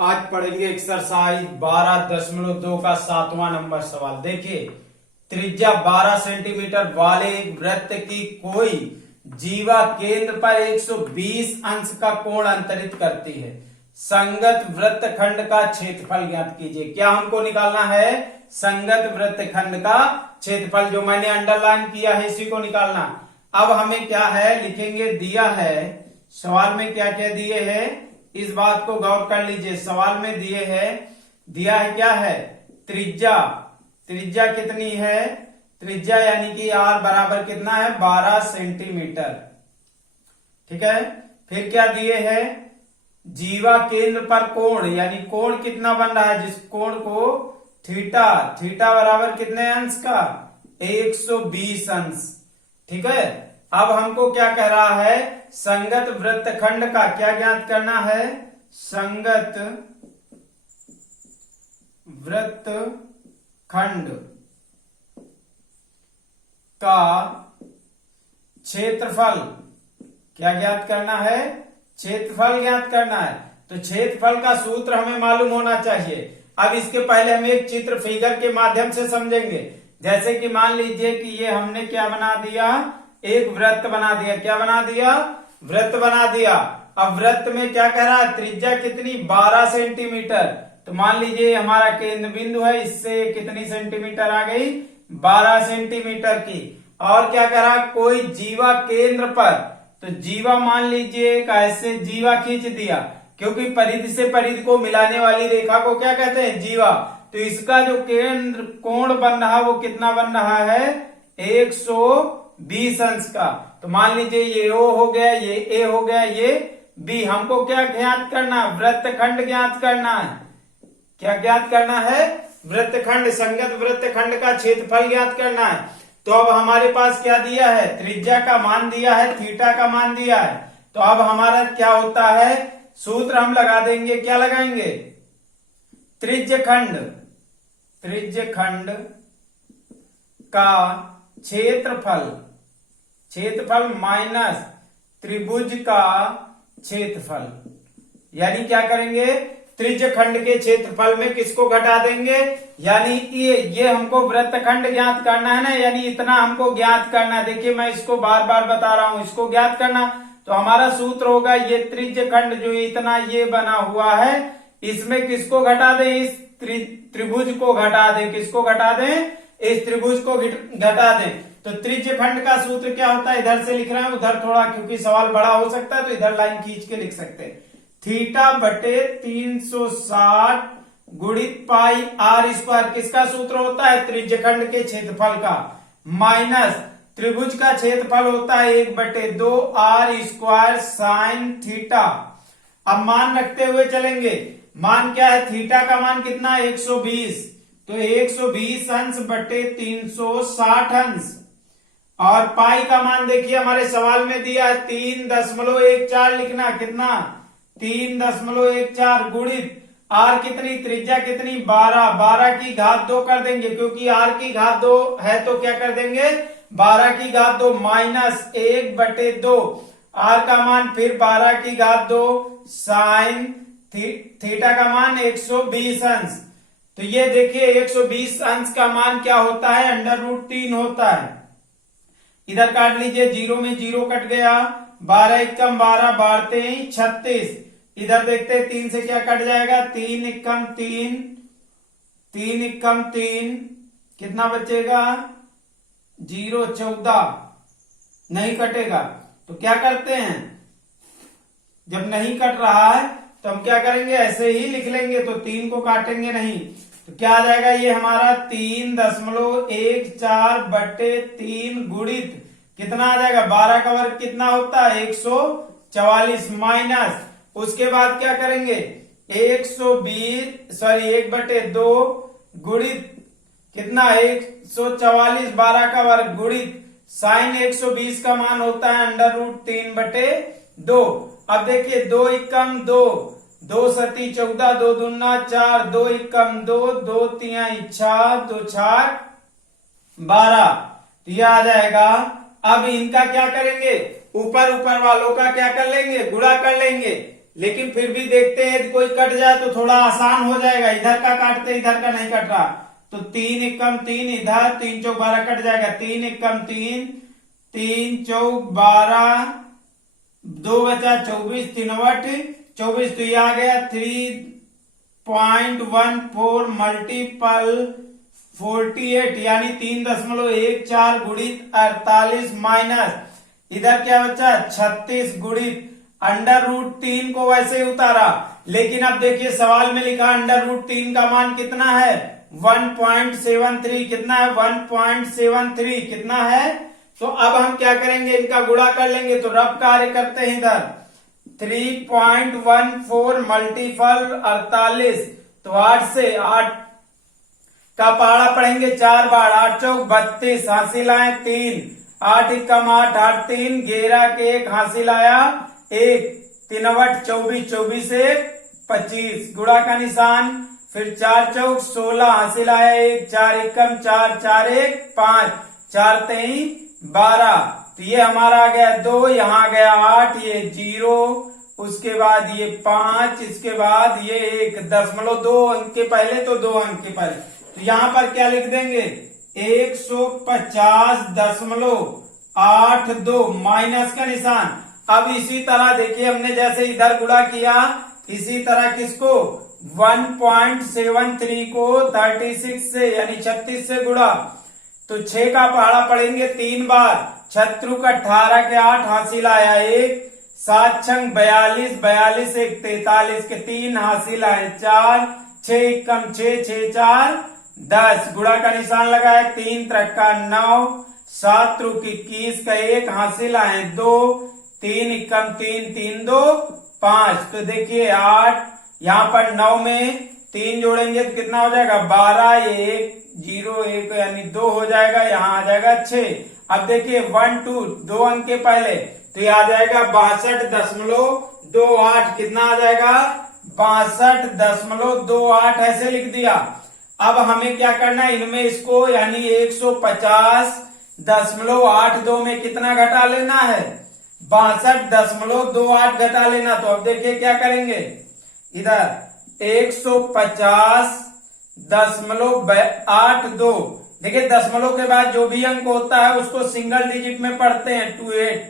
आज पढ़ेंगे एक्सरसाइज 12.2 का 7वां नंबर सवाल। देखिए, त्रिज्या 12 सेंटीमीटर वाले एक वृत्त की कोई जीवा केंद्र पर 120 अंश का कोण अंतरित करती है। संगत वृत्तखंड का क्षेत्रफल ज्ञात कीजिए। क्या हमको निकालना है? संगत वृत्तखंड का क्षेत्रफल, जो मैंने अंडरलाइन किया है इसी को निकालना। अब हमें क्या है लिखेंगे, दिया है सवाल में क्या क्या दिए हैं, इस बात को गौर कर लीजिए। सवाल में दिया है क्या है, त्रिज्या। त्रिज्या कितनी है? त्रिज्या यानी कि आर बराबर कितना है, 12 सेंटीमीटर। ठीक है। फिर क्या दिए है, जीवा केंद्र पर कोण, यानी कोण कितना बन रहा है, जिस कोण को थीटा, थीटा बराबर कितने अंश का, 120 अंश। ठीक है। अब हमको क्या कह रहा है, संगत वृत्तखंड का क्या ज्ञात करना है, संगत वृत्तखंड का क्षेत्रफल क्या ज्ञात करना है, क्षेत्रफल ज्ञात करना है। तो क्षेत्रफल का सूत्र हमें मालूम होना चाहिए। अब इसके पहले हम एक चित्र फिगर के माध्यम से समझेंगे। जैसे कि मान लीजिए कि ये हमने क्या बना दिया, एक वृत्त बना दिया। क्या बना दिया? वृत्त बना दिया। अब वृत्त में क्या कह रहा है, त्रिज्या कितनी, 12 सेंटीमीटर। तो मान लीजिए हमारा केंद्र बिंदु है, इससे कितनी सेंटीमीटर आ गई, 12 सेंटीमीटर की। और क्या कह रहा है, कोई जीवा केंद्र पर, तो जीवा मान लीजिए ऐसे जीवा खींच दिया, क्योंकि परिधि से परिधि को मिलाने वाली रेखा को क्या कहते हैं, जीवा। तो इसका जो केंद्र कोण बन रहा वो कितना बन रहा है, 120 अंश का। तो मान लीजिए ये ओ हो गया, ये ए हो गया, ये बी। हमको क्या ज्ञात करना, वृत्तखंड ज्ञात करना है। क्या ज्ञात करना है, वृत्तखंड, संगत वृत्तखंड का क्षेत्रफल ज्ञात करना है। तो अब हमारे पास क्या दिया है, त्रिज्या का मान दिया है, थीटा का मान दिया है। तो अब हमारा क्या होता है, सूत्र हम लगा देंगे। क्या लगाएंगे, त्रिज्यखंड, त्रिज्यखंड का क्षेत्रफल, क्षेत्रफल माइनस त्रिभुज का क्षेत्रफल। यानी क्या करेंगे, त्रिज्यखंड के क्षेत्रफल में किसको घटा देंगे, यानी ये हमको वृत्तखंड ज्ञात करना है ना, यानी इतना हमको ज्ञात करना है। देखिए मैं इसको बार बार बता रहा हूं, इसको ज्ञात करना। तो हमारा सूत्र होगा, ये त्रिज्यखंड जो इतना ये बना हुआ है, इसमें किसको घटा दें, इस त्रिभुज को घटा दें। किसको घटा दें, इस त्रिभुज को घटा दें। तो त्रिज्यखंड का सूत्र क्या होता है, इधर से लिख रहे हैं, उधर थोड़ा क्योंकि सवाल बड़ा हो सकता है तो इधर लाइन खींच के लिख सकते हैं। थीटा बटे 360 गुणित पाई आर स्क्वायर, किसका सूत्र होता है, त्रिज्यखंड के क्षेत्रफल का, माइनस त्रिभुज का क्षेत्रफल होता है 1/2 आर स्क्वायर साइन थीटा। अब मान रखते हुए चलेंगे, मान क्या है, थीटा का मान कितना, 120। तो 120 अंश बटे 360 अंश। और पाई का मान देखिए हमारे सवाल में दिया है 3.14 लिखना, कितना, 3.14 गुणित आर कितनी, त्रिज्या कितनी, 12, 12 की घात 2 कर देंगे, क्योंकि आर की घात 2 है तो क्या कर देंगे, 12 की घात 2 माइनस 1/2 आर का मान, फिर 12 की घात 2 साइन थीटा का मान 120 अंश। तो ये देखिए 120 अंश का मान क्या होता है, √3 होता है। इधर काट लीजिए, 0 में 0 कट गया, 12 एकम 12, बाढ़ते ही 36। इधर देखते हैं 3 से क्या कट जाएगा, 3 एकम 3, 3 एकम 3, कितना बचेगा, 0, 14, नहीं कटेगा। तो क्या करते हैं, जब नहीं कट रहा है तो हम क्या करेंगे, ऐसे ही लिख लेंगे। तो 3 को काटेंगे नहीं, तो क्या आ जाएगा, ये हमारा 3.14 बटे 3 गुणित कितना आ जाएगा, 12 का वर्ग कितना होता है, 144 माइनस, उसके बाद क्या करेंगे, 1/2 गुणित कितना, 144, 12 का वर्ग गुणित साइन 120 का मान होता है √3/2। अब देखिए 2 एकम 2, 2 सती 14, 2 दूना 4, 2 एकम 2, 2 तिहाई 6, 2 छाक 12। तो यह आ जाएगा। अब इनका क्या करेंगे, ऊपर ऊपर वालों का क्या कर लेंगे, गुणा कर लेंगे। लेकिन फिर भी देखते हैं यदि कोई कट जाए तो थोड़ा आसान हो जाएगा। इधर का काटते इधर का नहीं कट रहा, तो 3 एकम 3 इधर, 3 चौक 12 कट जाएगा। 3 एकम 3, 3 चौक 12, 2 बचा 24, 3 वट 24, तो ये आ गया 3.14 मल्टीपल 48 यानी 3.14 गुणित 48 माइनस इधर क्या बचा 36 गुणित √3 को वैसे ही उतारा। लेकिन अब देखिए सवाल में लिखा √3 का मान कितना है 1.73, कितना है 1.73 कितना है। तो अब हम क्या करेंगे, इनका गुणा कर लेंगे। तो रफ कार्य करते हैं इधर 3.14 मल्टीपल 48, तो 8 से 8 का पहाड़ा पढ़ेंगे 4 बार, 8 चौक 32, हासिल आए 3, 8 एकम 8, 8 3, 11 के 1 हासिल आया 1, 3 वट 24, 24 से 25 गुणा का निशान, फिर 4 चौक 16 हासिल आया 1, 4 एकम 4, 4 1 5, 4 3 12, तो ये हमारा आ गया 2, यहाँ आ गया 8, ये 0, उसके बाद ये 5, इसके बाद ये 1, 0.2 अंक के पहले तो 2 अंक के पहले, तो यहाँ पर क्या लिख देंगे 150.82 माइनस का निशान। अब इसी तरह देखिए हमने जैसे इधर गुणा किया, इसी तरह किसको 1.73 को 36 से यानी 36 से गुणा, तो 6 का पहाड़ा पढ़ेंगे 3 बार, 6 का 18 के 8 हासिल आया 1, 7 छंग 42, 42 1 43 के 3 हासिल आए 4, 6 एकम 6, 6 4 10 गुणा का निशान लगाए, 3 3 9, 7 21 का 1 हासिल आए 2, 3 एकम 3, 3 2 5, तो देखिए 8, यहाँ पर 9 में 3 जोड़ेंगे तो कितना हो जाएगा 12, 1 0 1 यानी 2 हो जाएगा, यहाँ आ जाएगा 6। अब देखिए 1 2 2 अंक के पहले, तो ये आ जाएगा 62.28, कितना आ जाएगा 62.28 ऐसे लिख दिया। अब हमें क्या करना है, इनमें इसको यानी 150.82 में कितना घटा लेना है 62.28 घटा लेना। तो अब देखिए क्या करेंगे, इधर 150.82, देखिए दशमलव के बाद जो भी अंक होता है उसको सिंगल डिजिट में पढ़ते हैं 28,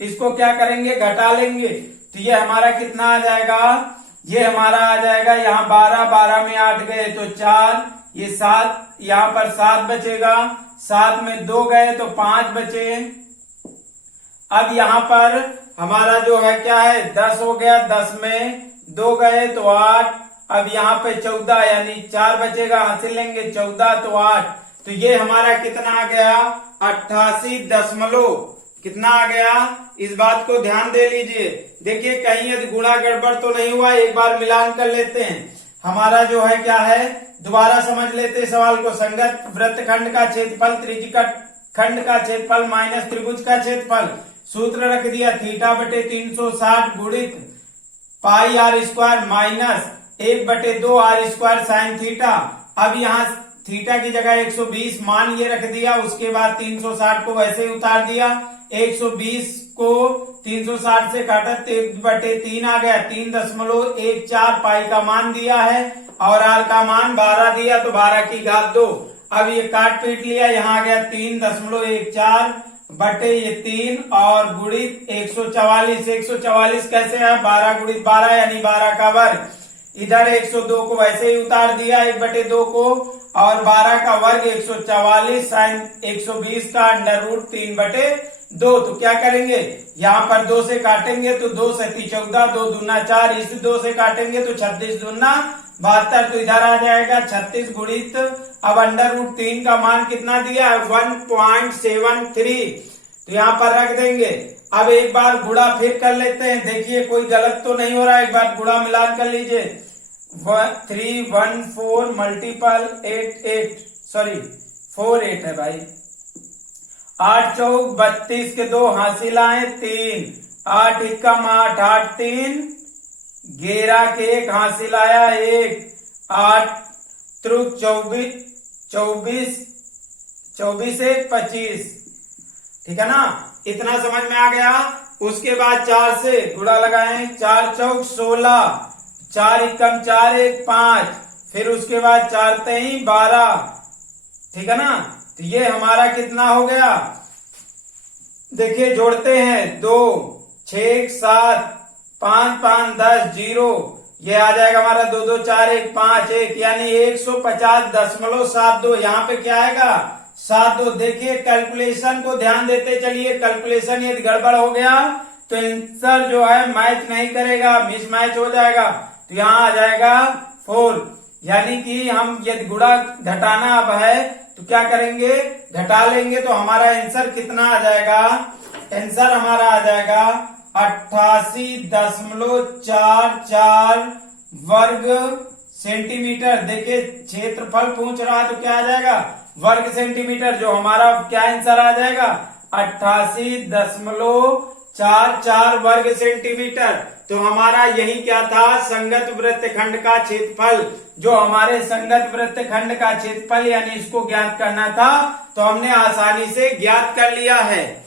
इसको क्या करेंगे घटा लेंगे, तो ये हमारा कितना आ जाएगा, ये हमारा आ जाएगा यहाँ 12, 12 में 8 गए तो 4, ये 7, यहाँ पर 7 बचेगा, 7 में 2 गए तो 5 बचे। अब यहाँ पर हमारा जो है क्या है 10 हो गया, 10 में 2 गए तो 8, अब यहाँ पे 14 यानी 4 बचेगा, हासिल लेंगे 14 तो 8, तो ये हमारा कितना आ गया 88 कितना आ गया, इस बात को ध्यान दे लीजिए। देखिए कहीं यदि गुणा गड़बड़ तो नहीं हुआ, एक बार मिलान कर लेते हैं। हमारा जो है क्या है, दोबारा समझ लेते हैं सवाल को। संगत वृत्तखंड का क्षेत्रफल त्रिज्यिका खंड का क्षेत्रफल माइनस त्रिभुज का क्षेत्रफल, सूत्र रख दिया θ/360 गुणित पाई r² minus 1/2 r² sine theta. अब यहाँ थीटा की जगह 120 मान ये रख दिया, उसके बाद 360 को वैसे ही उतार दिया, 120 को 360 से काटा 1/3 आ गया, 3.14 पाई का मान दिया है और r का मान 12 दिया, तो 12 की घात 2। अब ये काट पीट लिया, यहाँ आ गया 3.14 बटे ये 3 और गुणित 144, 144 कैसे है 12 गुणित 12 यानी 12 का वर्ग। इधर 102 को वैसे ही उतार दिया 1/2 को, और 12 का वर्ग 144 साइन 120 का √3/2। तो क्या करेंगे, यहाँ पर 2 से काटेंगे तो 2 सती 14, 2 दूना 4, इस 2 से काटेंगे तो 36 दूना 72, तो इधर आ जाएगा 36 गुणित, अब √3 का मान कितना दिया है 1.73, तो यहाँ पर रख देंगे। अब एक बार गुणा फिर कर लेते हैं, देखिए कोई गलत तो नहीं हो रहा, एक बार गुणा मिलान कर लीजिए। 314 मल्टीपल 48 है भाई, 8 चौक 32 के 2 हासिल आए 3, 8 एकम 8, 8 3, 11 के 1 हासिल आया 1, 8 त्रुक 24, 24 1 25, ठीक है ना, इतना समझ में आ गया। उसके बाद 4 से गुणा लगाएं, 4 चौक 16, 4 एकम 4 1 5, फिर उसके बाद 4 3 12, ठीक है ना। तो ये हमारा कितना हो गया, देखिए जोड़ते हैं, 2 6 7 5 5 10 0, ये आ जाएगा हमारा 2 2 4 1 5 1, यानी 150.72। यहाँ पे क्या आएगा 72। देखिए कैलकुलेशन को ध्यान देते चलिए, कैलकुलेशन यदि गड़बड़ हो गया तो आंसर जो है मैच नहीं करेगा, मिसमैच हो जाएगा। तो यहाँ आ जाएगा 4, यानी कि हम यदि गुणा घटाना अब है तो क्या करेंगे, घटा लेंगे तो हमारा आंसर कितना आ जाएगा, आंसर हमारा आ जाएगा 88.44 वर्ग सेंटीमीटर। देखिए क्षेत्रफल पूछ रहा है तो क्या आ जाएगा, वर्ग सेंटीमीटर, जो हमारा क्या आंसर आ जाएगा 88.44 वर्ग सेंटीमीटर। तो हमारा यही क्या था, संगत वृत्तखंड का क्षेत्रफल। जो हमारे संगत वृत्तखंड का क्षेत्रफल यानी इसको ज्ञात करना था, तो हमने आसानी से ज्ञात कर लिया है।